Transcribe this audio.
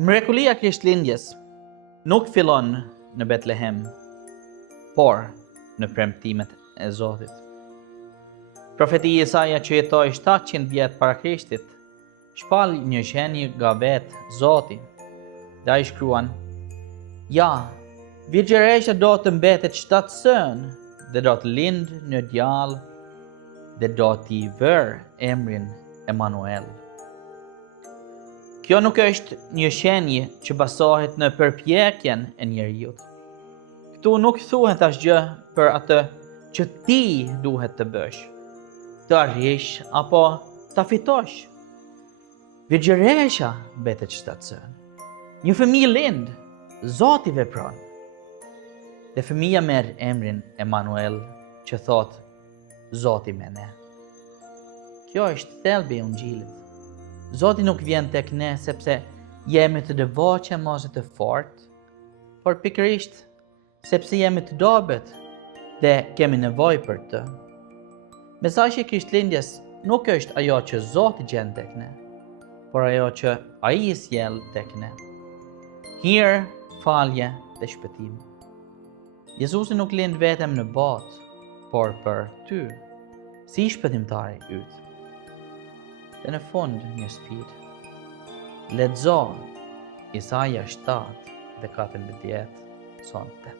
Mrekullia Krishtlindjes nuk fillon në Betlehem, por në premtimet e Zotit. Profeti Jesaja që jetoi 700 vjet para Krishtit, shpall një shenjë nga vetë Zoti. Dhe ai shkruan: "Ja, Virgjëresha do të mbetet shtatësën dhe do të lindë një djalë dhe do t'i vërë emrin Emanuel." Kjo nuk është një shenjë që bazohet në përpjekjen e njeriut. Këtu nuk thuhet asgjë për atë që ti duhet të bësh, të arrish apo ta fitosh. Virgjëresha mbetet shtatësën. Një fëmijë lind, Zoti vepron. Dhe fëmia merr emrin Emanuel, që thot Zoti me ne. Kjo është thelbi i Ungjillit. Zoti nuk vjen tek ne sepse jemi të devotshëm ose të fortë, por pikërisht sepse jemi të dobët dhe kemi nevojë për të. Mesazhi i Krishtlindjes nuk është ajo që Zoti gjen tek ne, por ajo që ai sjell tek ne. Hir, falje dhe shpëtim. Jezusi nuk lind vetëm në botë, por për ty, si shpëtimtari yt. Dhe në fund një sfidë. Lexo Jesaja 7 dhe 14 sonte.